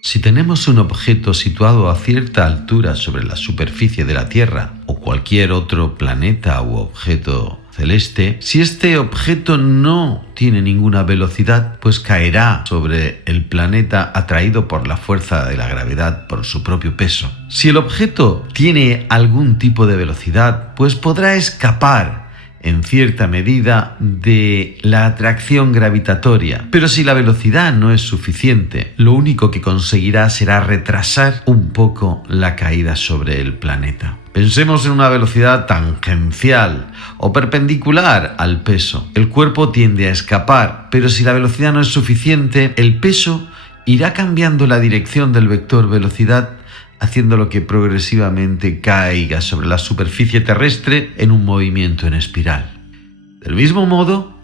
Si tenemos un objeto situado a cierta altura sobre la superficie de la Tierra o cualquier otro planeta u objeto celeste, si este objeto no tiene ninguna velocidad, pues caerá sobre el planeta atraído por la fuerza de la gravedad por su propio peso. Si el objeto tiene algún tipo de velocidad, pues podrá escapar en cierta medida de la atracción gravitatoria. Pero si la velocidad no es suficiente, lo único que conseguirá será retrasar un poco la caída sobre el planeta. Pensemos en una velocidad tangencial o perpendicular al peso. El cuerpo tiende a escapar, pero si la velocidad no es suficiente, el peso irá cambiando la dirección del vector velocidad, haciéndolo que progresivamente caiga sobre la superficie terrestre en un movimiento en espiral. Del mismo modo,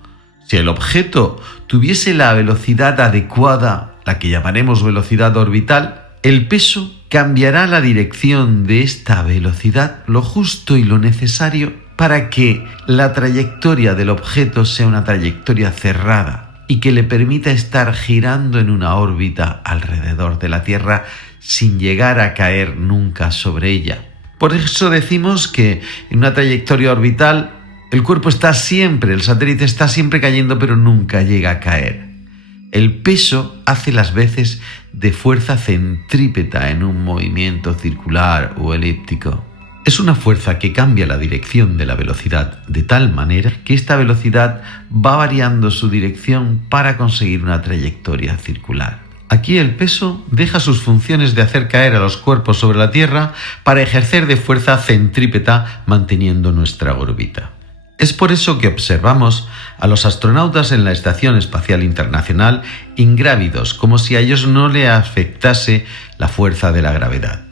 si el objeto tuviese la velocidad adecuada, la que llamaremos velocidad orbital, el peso cambiará la dirección de esta velocidad lo justo y lo necesario para que la trayectoria del objeto sea una trayectoria cerrada y que le permita estar girando en una órbita alrededor de la Tierra sin llegar a caer nunca sobre ella. Por eso decimos que en una trayectoria orbital el cuerpo está siempre, el satélite está siempre cayendo, pero nunca llega a caer. El peso hace las veces de fuerza centrípeta en un movimiento circular o elíptico. Es una fuerza que cambia la dirección de la velocidad de tal manera que esta velocidad va variando su dirección para conseguir una trayectoria circular. Aquí el peso deja sus funciones de hacer caer a los cuerpos sobre la Tierra para ejercer de fuerza centrípeta manteniendo nuestra órbita. Es por eso que observamos a los astronautas en la Estación Espacial Internacional ingrávidos, como si a ellos no les afectase la fuerza de la gravedad.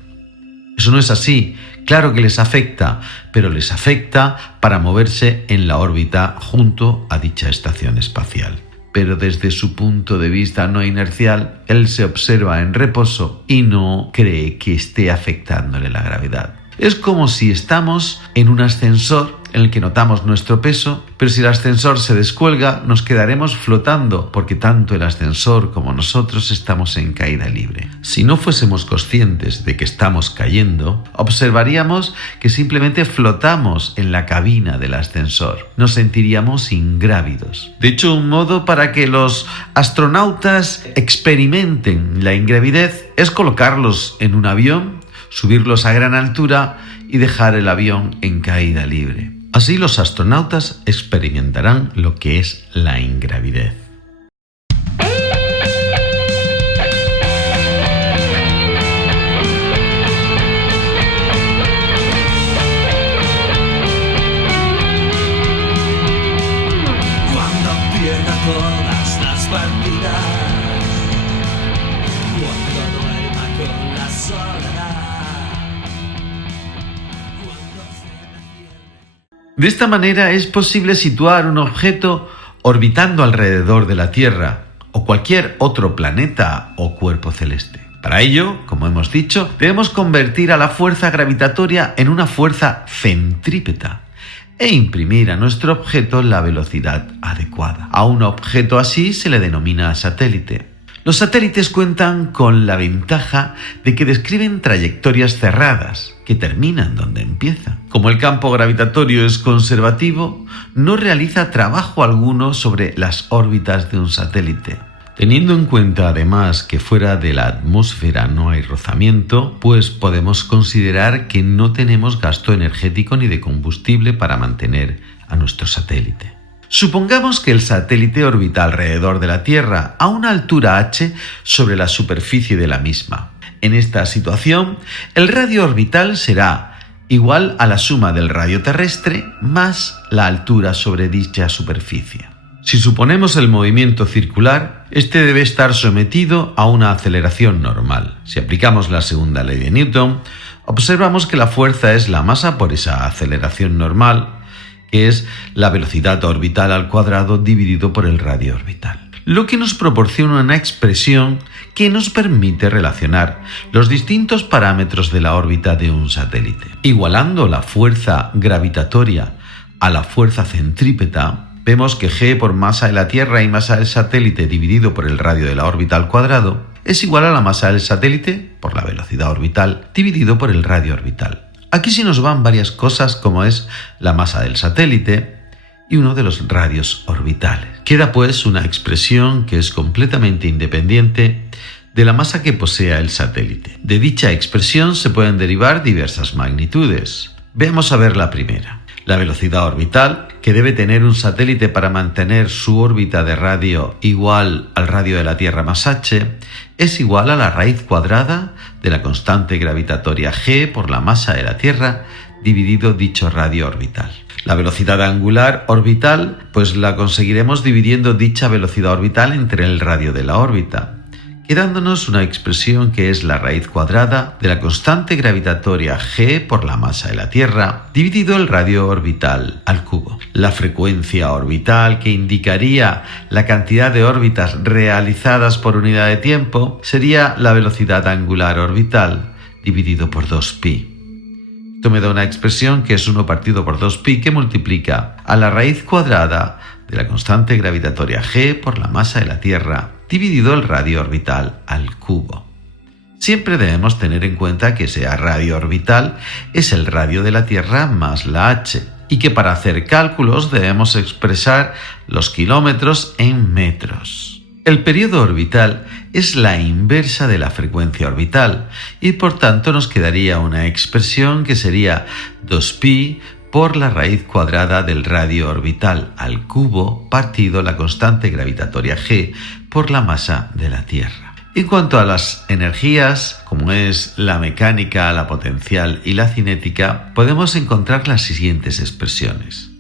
Eso no es así, claro que les afecta, pero les afecta para moverse en la órbita junto a dicha estación espacial. Pero desde su punto de vista no inercial, él se observa en reposo y no cree que esté afectándole la gravedad. Es como si estamos en un ascensor en el que notamos nuestro peso, pero si el ascensor se descuelga, nos quedaremos flotando, porque tanto el ascensor como nosotros estamos en caída libre. Si no fuésemos conscientes de que estamos cayendo, observaríamos que simplemente flotamos en la cabina del ascensor. Nos sentiríamos ingrávidos. De hecho, un modo para que los astronautas experimenten la ingravidez es colocarlos en un avión, subirlos a gran altura y dejar el avión en caída libre. Así los astronautas experimentarán lo que es la ingravidez. Cuando pierda todas las partidas, cuando duerma con la soledad. De esta manera es posible situar un objeto orbitando alrededor de la Tierra o cualquier otro planeta o cuerpo celeste. Para ello, como hemos dicho, debemos convertir a la fuerza gravitatoria en una fuerza centrípeta e imprimir a nuestro objeto la velocidad adecuada. A un objeto así se le denomina satélite. Los satélites cuentan con la ventaja de que describen trayectorias cerradas, que terminan donde empiezan. Como el campo gravitatorio es conservativo, no realiza trabajo alguno sobre las órbitas de un satélite. Teniendo en cuenta además que fuera de la atmósfera no hay rozamiento, pues podemos considerar que no tenemos gasto energético ni de combustible para mantener a nuestro satélite. Supongamos que el satélite orbita alrededor de la Tierra a una altura h sobre la superficie de la misma. En esta situación, el radio orbital será igual a la suma del radio terrestre más la altura sobre dicha superficie. Si suponemos el movimiento circular, este debe estar sometido a una aceleración normal. Si aplicamos la segunda ley de Newton, observamos que la fuerza es la masa por esa aceleración normal, que es la velocidad orbital al cuadrado dividido por el radio orbital, lo que nos proporciona una expresión que nos permite relacionar los distintos parámetros de la órbita de un satélite. Igualando la fuerza gravitatoria a la fuerza centrípeta, vemos que G por masa de la Tierra y masa del satélite dividido por el radio de la órbita al cuadrado es igual a la masa del satélite por la velocidad orbital dividido por el radio orbital. Aquí sí nos van varias cosas como es la masa del satélite y uno de los radios orbitales. Queda pues una expresión que es completamente independiente de la masa que posea el satélite. De dicha expresión se pueden derivar diversas magnitudes. Veamos a ver la primera. La velocidad orbital que debe tener un satélite para mantener su órbita de radio igual al radio de la Tierra más h es igual a la raíz cuadrada de la constante gravitatoria g por la masa de la Tierra dividido dicho radio orbital. La velocidad angular orbital pues la conseguiremos dividiendo dicha velocidad orbital entre el radio de la órbita, quedándonos una expresión que es la raíz cuadrada de la constante gravitatoria g por la masa de la Tierra dividido el radio orbital al cubo. La frecuencia orbital, que indicaría la cantidad de órbitas realizadas por unidad de tiempo, sería la velocidad angular orbital dividido por 2pi. Esto me da una expresión que es 1 partido por 2pi que multiplica a la raíz cuadrada de la constante gravitatoria g por la masa de la Tierra dividido el radio orbital al cubo. Siempre debemos tener en cuenta que ese radio orbital es el radio de la Tierra más la h y que para hacer cálculos debemos expresar los kilómetros en metros. El periodo orbital es la inversa de la frecuencia orbital y por tanto nos quedaría una expresión que sería 2pi por la raíz cuadrada del radio orbital al cubo partido la constante gravitatoria g por la masa de la Tierra. En cuanto a las energías, como es la mecánica, la potencial y la cinética, podemos encontrar las siguientes expresiones.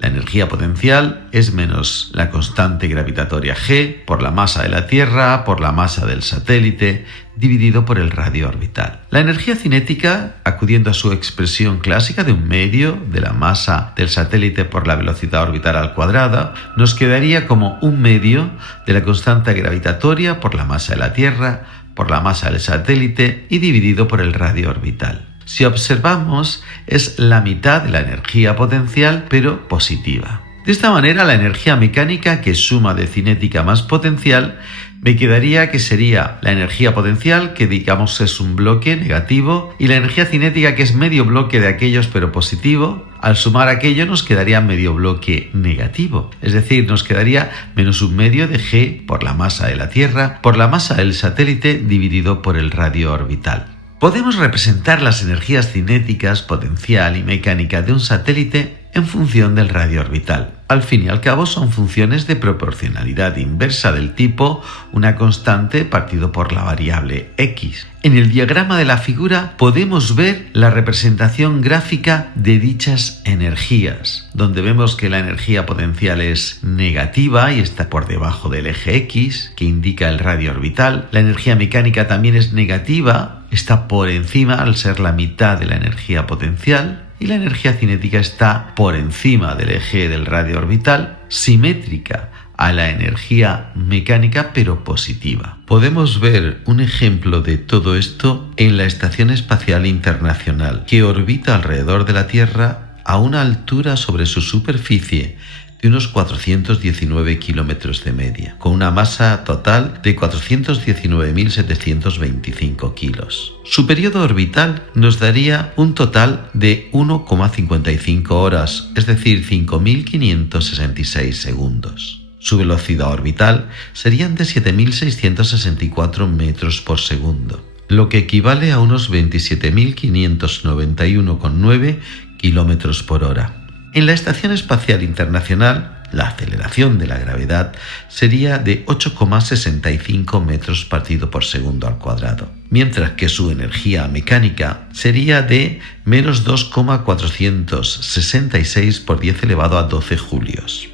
La energía potencial es menos la constante gravitatoria g por la masa de la Tierra por la masa del satélite dividido por el radio orbital. La energía cinética, acudiendo a su expresión clásica de 1/2 de la masa del satélite por la velocidad orbital al cuadrado, nos quedaría como 1/2 de la constante gravitatoria por la masa de la Tierra por la masa del satélite y dividido por el radio orbital. Si observamos, es la mitad de la energía potencial, pero positiva. De esta manera, la energía mecánica, que es suma de cinética más potencial, me quedaría que sería la energía potencial, que digamos es un bloque negativo, y la energía cinética, que es medio bloque de aquellos, pero positivo. Al sumar aquello nos quedaría medio bloque negativo, es decir, nos quedaría menos 1/2 de g por la masa de la Tierra por la masa del satélite dividido por el radio orbital. Podemos representar las energías cinéticas, potencial y mecánica de un satélite en función del radio orbital. Al fin y al cabo son funciones de proporcionalidad inversa del tipo una constante partido por la variable x. En el diagrama de la figura podemos ver la representación gráfica de dichas energías, donde vemos que la energía potencial es negativa y está por debajo del eje x, que indica el radio orbital. La energía mecánica también es negativa, está por encima al ser la mitad de la energía potencial. Y la energía cinética está por encima del eje del radio orbital, simétrica a la energía mecánica, pero positiva. Podemos ver un ejemplo de todo esto en la Estación Espacial Internacional, que orbita alrededor de la Tierra a una altura sobre su superficie de unos 419 kilómetros de media, con una masa total de 419.725 kilos. Su periodo orbital nos daría un total de 1,55 horas, es decir, 5.566 segundos. Su velocidad orbital serían de 7.664 metros por segundo, lo que equivale a unos 27.591,9 kilómetros por hora. En la Estación Espacial Internacional, la aceleración de la gravedad sería de 8,65 metros partido por segundo al cuadrado, mientras que su energía mecánica sería de menos 2,466 por 10 elevado a 12 julios.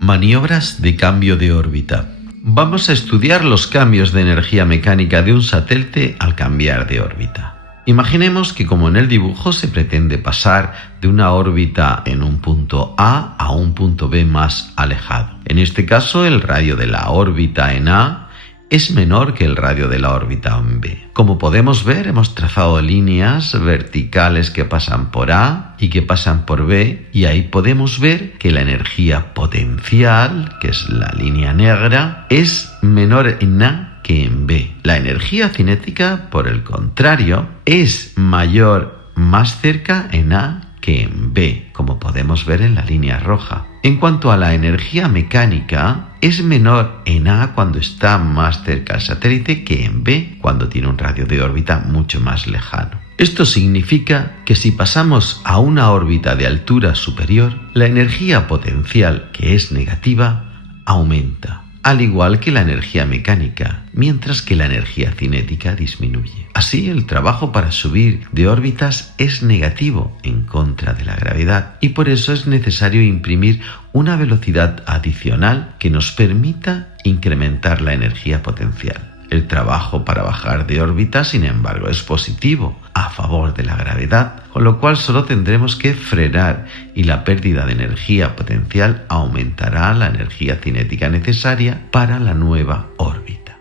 Maniobras de cambio de órbita. Vamos a estudiar los cambios de energía mecánica de un satélite al cambiar de órbita. Imaginemos que, como en el dibujo, se pretende pasar de una órbita en un punto A a un punto B más alejado. En este caso, el radio de la órbita en A es menor que el radio de la órbita en B. Como podemos ver, hemos trazado líneas verticales que pasan por A y que pasan por B, y ahí podemos ver que la energía potencial, que es la línea negra, es menor en A que en B. La energía cinética, por el contrario, es mayor más cerca en A que en B, como podemos ver en la línea roja. En cuanto a la energía mecánica, es menor en A cuando está más cerca al satélite que en B cuando tiene un radio de órbita mucho más lejano. Esto significa que si pasamos a una órbita de altura superior, la energía potencial, que es negativa, aumenta, al igual que la energía mecánica, mientras que la energía cinética disminuye. Así, el trabajo para subir de órbitas es negativo en contra de la gravedad, y por eso es necesario imprimir una velocidad adicional que nos permita incrementar la energía potencial. El trabajo para bajar de órbita, sin embargo, es positivo, a favor de la gravedad, con lo cual solo tendremos que frenar y la pérdida de energía potencial aumentará la energía cinética necesaria para la nueva órbita.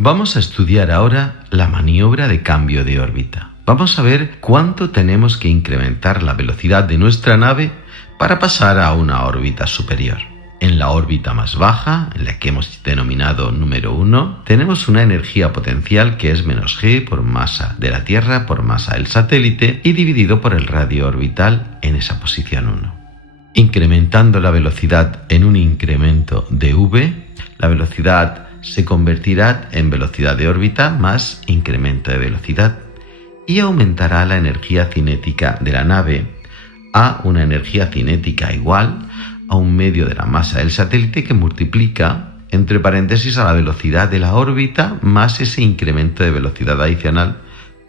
Vamos a estudiar ahora la maniobra de cambio de órbita. Vamos a ver cuánto tenemos que incrementar la velocidad de nuestra nave para pasar a una órbita superior. En la órbita más baja, en la que hemos denominado número 1, tenemos una energía potencial que es menos g por masa de la Tierra por masa del satélite y dividido por el radio orbital en esa posición 1. Incrementando la velocidad en un incremento de v, la velocidad se convertirá en velocidad de órbita más incremento de velocidad y aumentará la energía cinética de la nave a una energía cinética igual a un medio de la masa del satélite que multiplica, entre paréntesis, a la velocidad de la órbita más ese incremento de velocidad adicional,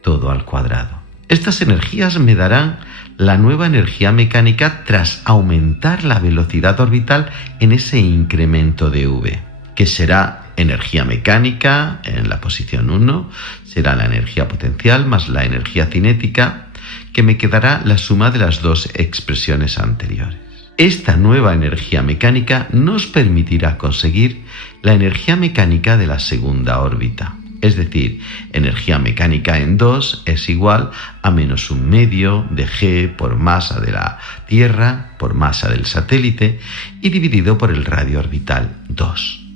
todo al cuadrado. Estas energías me darán la nueva energía mecánica tras aumentar la velocidad orbital en ese incremento de v, que será energía mecánica en la posición 1, será la energía potencial más la energía cinética, que me quedará la suma de las dos expresiones anteriores. Esta nueva energía mecánica nos permitirá conseguir la energía mecánica de la segunda órbita. Es decir, energía mecánica en 2 es igual a menos un medio de g por masa de la Tierra por masa del satélite y dividido por el radio orbital 2.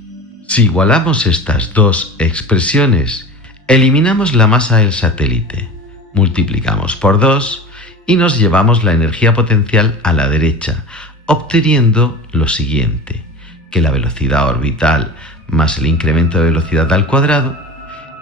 Si igualamos estas dos expresiones, eliminamos la masa del satélite, multiplicamos por 2 y nos llevamos la energía potencial a la derecha, obteniendo lo siguiente, que la velocidad orbital más el incremento de velocidad al cuadrado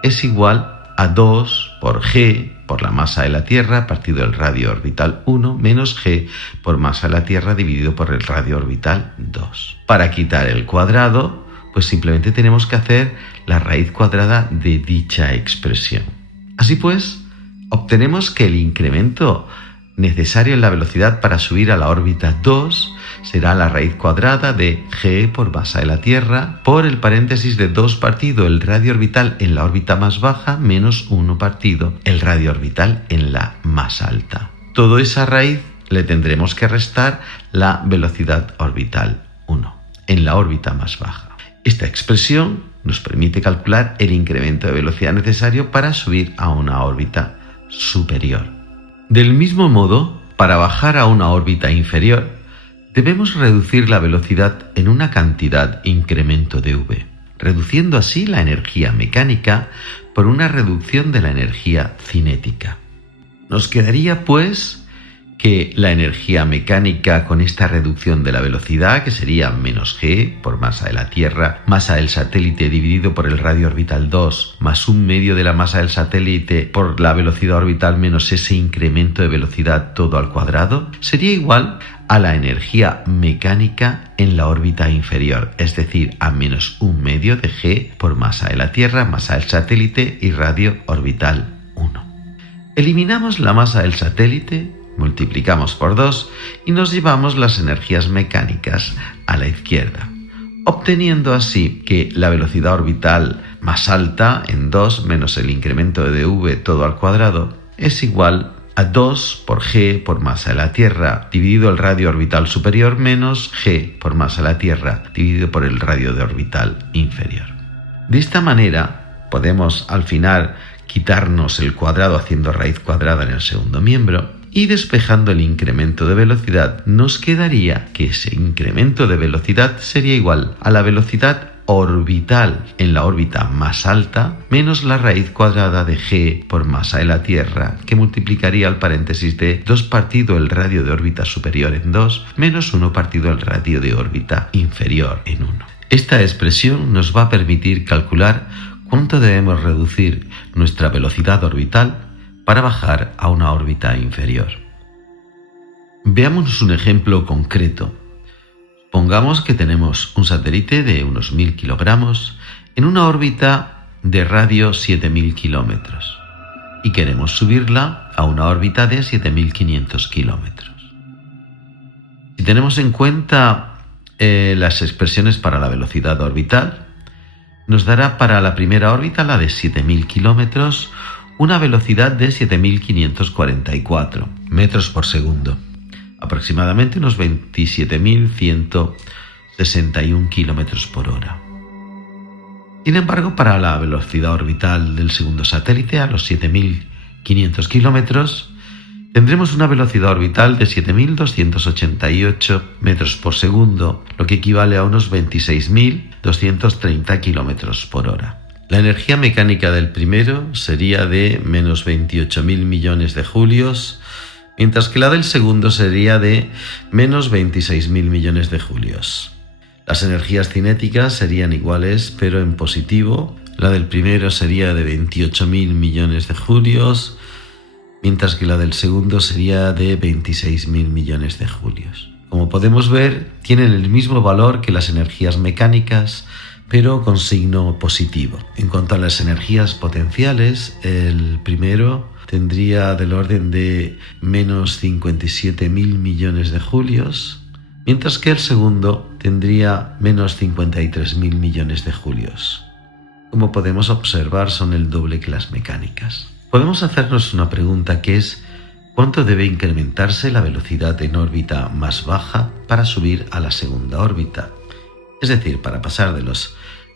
es igual a 2 por g por la masa de la Tierra partido del radio orbital 1 menos g por masa de la Tierra dividido por el radio orbital 2. Para quitar el cuadrado, pues simplemente tenemos que hacer la raíz cuadrada de dicha expresión. Así pues, obtenemos que el incremento necesario en la velocidad para subir a la órbita 2 será la raíz cuadrada de g por masa de la Tierra por el paréntesis de 2 partido el radio orbital en la órbita más baja menos 1 partido el radio orbital en la más alta. Toda esa raíz le tendremos que restar la velocidad orbital 1 en la órbita más baja. Esta expresión nos permite calcular el incremento de velocidad necesario para subir a una órbita superior. Del mismo modo, para bajar a una órbita inferior, debemos reducir la velocidad en una cantidad incremento de v, reduciendo así la energía mecánica por una reducción de la energía cinética. Nos quedaría, pues, que la energía mecánica con esta reducción de la velocidad, que sería menos g por masa de la Tierra, masa del satélite dividido por el radio orbital 2, más un medio de la masa del satélite por la velocidad orbital menos ese incremento de velocidad todo al cuadrado, sería igual a la energía mecánica en la órbita inferior, es decir, a menos un medio de g por masa de la Tierra, masa del satélite y radio orbital 1. Eliminamos la masa del satélite, multiplicamos por 2 y nos llevamos las energías mecánicas a la izquierda, obteniendo así que la velocidad orbital más alta en 2 menos el incremento de v todo al cuadrado es igual a 2 por g por masa de la Tierra dividido el radio orbital superior menos g por masa de la Tierra dividido por el radio de orbital inferior. De esta manera podemos al final quitarnos el cuadrado haciendo raíz cuadrada en el segundo miembro y despejando el incremento de velocidad nos quedaría que ese incremento de velocidad sería igual a la velocidad orbital en la órbita más alta menos la raíz cuadrada de g por masa de la Tierra, que multiplicaría el paréntesis de 2 partido el radio de órbita superior en 2 menos 1 partido el radio de órbita inferior en 1. Esta expresión nos va a permitir calcular cuánto debemos reducir nuestra velocidad orbital para bajar a una órbita inferior. Veamos un ejemplo concreto. Pongamos que tenemos un satélite de unos 1000 kilogramos en una órbita de radio 7000 kilómetros y queremos subirla a una órbita de 7500 kilómetros. Si tenemos en cuenta las expresiones para la velocidad orbital, nos dará para la primera órbita, la de 7000 kilómetros, una velocidad de 7544 metros por segundo, aproximadamente unos 27.161 kilómetros por hora. Sin embargo, para la velocidad orbital del segundo satélite, a los 7.500 kilómetros, tendremos una velocidad orbital de 7.288 metros por segundo, lo que equivale a unos 26.230 kilómetros por hora. La energía mecánica del primero sería de menos 28.000 millones de julios, mientras que la del segundo sería de menos 26.000 millones de julios. Las energías cinéticas serían iguales, pero en positivo. La del primero sería de 28.000 millones de julios, mientras que la del segundo sería de 26.000 millones de julios. Como podemos ver, tienen el mismo valor que las energías mecánicas, pero con signo positivo. En cuanto a las energías potenciales, el primero tendría del orden de menos 57.000 millones de julios, mientras que el segundo tendría menos 53.000 millones de julios. Como podemos observar, son el doble que las mecánicas. Podemos hacernos una pregunta que es: ¿cuánto debe incrementarse la velocidad en órbita más baja para subir a la segunda órbita? Es decir, para pasar de los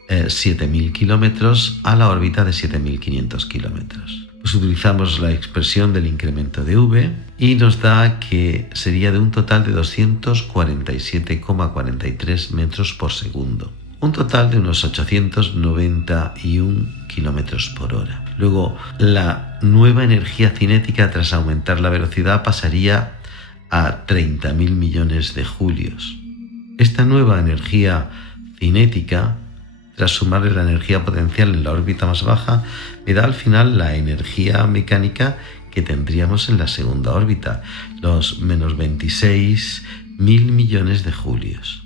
7.000 kilómetros a la órbita de 7.500 kilómetros. Pues utilizamos la expresión del incremento de v y nos da que sería de un total de 247,43 metros por segundo. Un total de unos 891 kilómetros por hora. Luego, la nueva energía cinética tras aumentar la velocidad pasaría a 30.000 millones de julios. Esta nueva energía cinética, tras sumarle la energía potencial en la órbita más baja, me da al final la energía mecánica que tendríamos en la segunda órbita, los menos 26.000 millones de julios,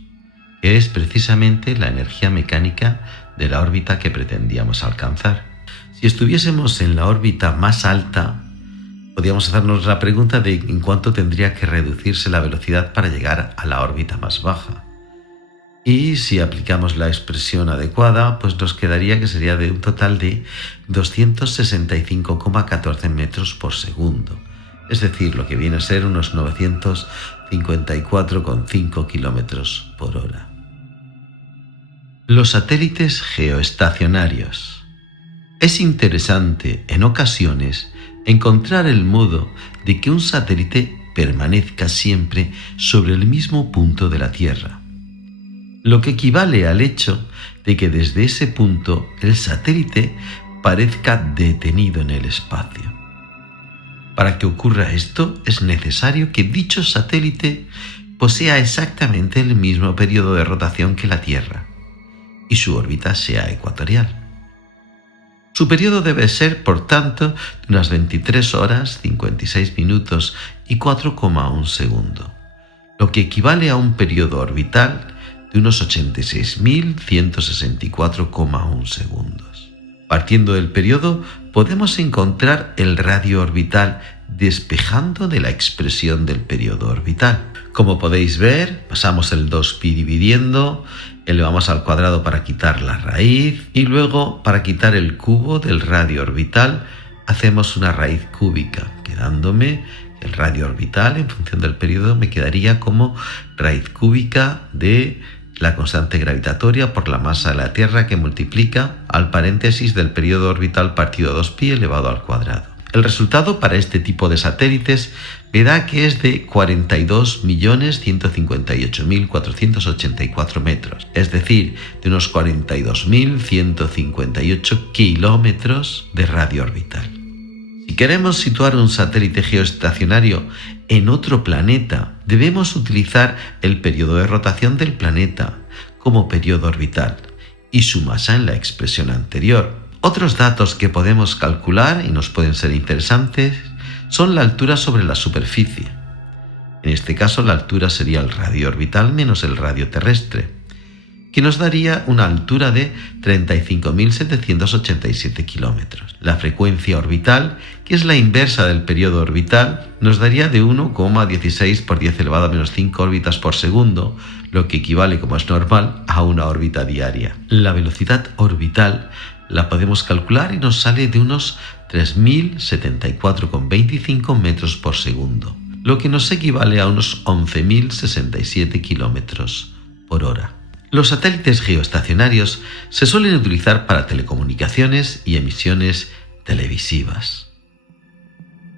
que es precisamente la energía mecánica de la órbita que pretendíamos alcanzar. Si estuviésemos en la órbita más alta, podríamos hacernos la pregunta de en cuánto tendría que reducirse la velocidad para llegar a la órbita más baja. Y si aplicamos la expresión adecuada, pues nos quedaría que sería de un total de 265,14 metros por segundo. Es decir, lo que viene a ser unos 954,5 kilómetros por hora. Los satélites geoestacionarios. Es interesante, en ocasiones, encontrar el modo de que un satélite permanezca siempre sobre el mismo punto de la Tierra, lo que equivale al hecho de que desde ese punto el satélite parezca detenido en el espacio. Para que ocurra esto, es necesario que dicho satélite posea exactamente el mismo periodo de rotación que la Tierra y su órbita sea ecuatorial. Su periodo debe ser, por tanto, de unas 23 horas, 56 minutos y 4,1 segundo, lo que equivale a un periodo orbital de unos 86.164,1 segundos. Partiendo del periodo, podemos encontrar el radio orbital despejando de la expresión del periodo orbital. Como podéis ver, pasamos el 2pi dividiendo, elevamos al cuadrado para quitar la raíz y luego, para quitar el cubo del radio orbital, hacemos una raíz cúbica, quedándome el radio orbital en función del periodo me quedaría como raíz cúbica de la constante gravitatoria por la masa de la Tierra que multiplica al paréntesis del periodo orbital partido a 2pi elevado al cuadrado. El resultado para este tipo de satélites verá que es de 42.158.484 metros, es decir, de unos 42.158 kilómetros de radio orbital. Si queremos situar un satélite geoestacionario en otro planeta, debemos utilizar el periodo de rotación del planeta como periodo orbital y su masa en la expresión anterior. Otros datos que podemos calcular y nos pueden ser interesantes son la altura sobre la superficie. En este caso la altura sería el radio orbital menos el radio terrestre, que nos daría una altura de 35.787 kilómetros. La frecuencia orbital, que es la inversa del periodo orbital, nos daría de 1,16 por 10 elevado a menos 5 órbitas por segundo, lo que equivale, como es normal, a una órbita diaria. La velocidad orbital la podemos calcular y nos sale de unos 3.074,25 metros por segundo, lo que nos equivale a unos 11.067 kilómetros por hora. Los satélites geoestacionarios se suelen utilizar para telecomunicaciones y emisiones televisivas.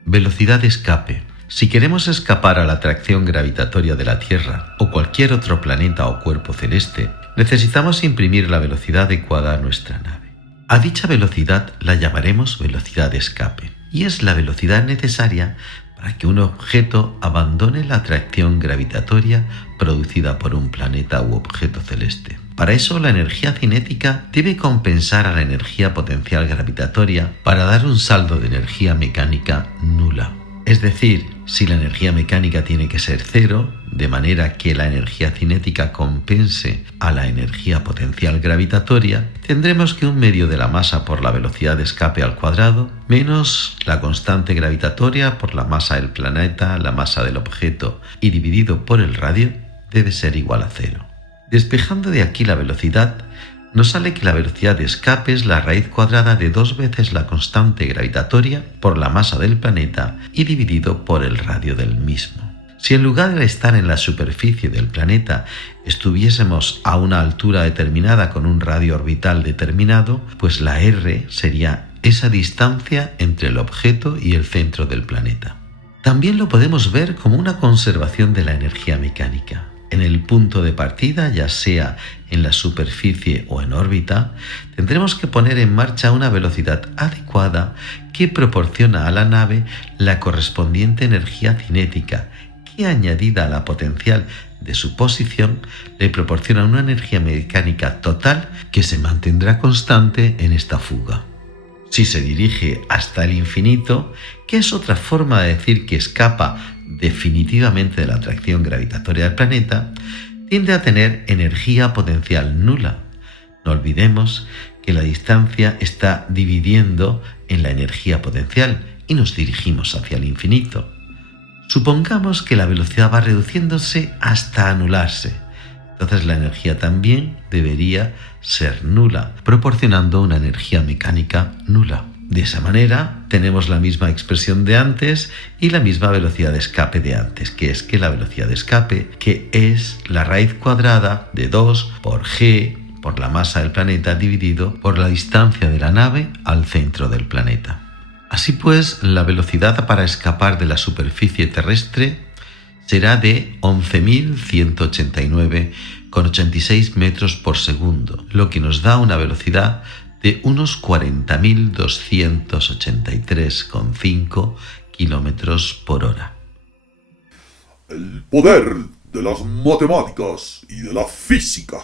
Velocidad de escape. Si queremos escapar a la atracción gravitatoria de la Tierra o cualquier otro planeta o cuerpo celeste, necesitamos imprimir la velocidad adecuada a nuestra nave. A dicha velocidad la llamaremos velocidad de escape y es la velocidad necesaria para que un objeto abandone la atracción gravitatoria producida por un planeta u objeto celeste. Para eso, la energía cinética debe compensar a la energía potencial gravitatoria para dar un saldo de energía mecánica nula. Es decir, si la energía mecánica tiene que ser cero, de manera que la energía cinética compense a la energía potencial gravitatoria, tendremos que un medio de la masa por la velocidad de escape al cuadrado, menos la constante gravitatoria por la masa del planeta, la masa del objeto, y dividido por el radio, debe ser igual a cero. Despejando de aquí la velocidad, nos sale que la velocidad de escape es la raíz cuadrada de 2 veces la constante gravitatoria por la masa del planeta y dividido por el radio del mismo. Si en lugar de estar en la superficie del planeta estuviésemos a una altura determinada con un radio orbital determinado, pues la r sería esa distancia entre el objeto y el centro del planeta. También lo podemos ver como una conservación de la energía mecánica. En el punto de partida, ya sea en la superficie o en órbita, tendremos que poner en marcha una velocidad adecuada que proporciona a la nave la correspondiente energía cinética, que añadida a la potencial de su posición, le proporciona una energía mecánica total que se mantendrá constante en esta fuga. Si se dirige hasta el infinito, que es otra forma de decir que escapa definitivamente de la atracción gravitatoria del planeta, tiende a tener energía potencial nula. No olvidemos que la distancia está dividiendo en la energía potencial y nos dirigimos hacia el infinito. Supongamos que la velocidad va reduciéndose hasta anularse. Entonces la energía también debería ser nula, proporcionando una energía mecánica nula. De esa manera tenemos la misma expresión de antes y la misma velocidad de escape de antes, que es que la velocidad de escape, que es la raíz cuadrada de 2 por g por la masa del planeta dividido por la distancia de la nave al centro del planeta. Así pues, la velocidad para escapar de la superficie terrestre será de 11.189,86 metros por segundo, lo que nos da una velocidad de unos 40.283,5 kilómetros por hora. El poder de las matemáticas y de la física.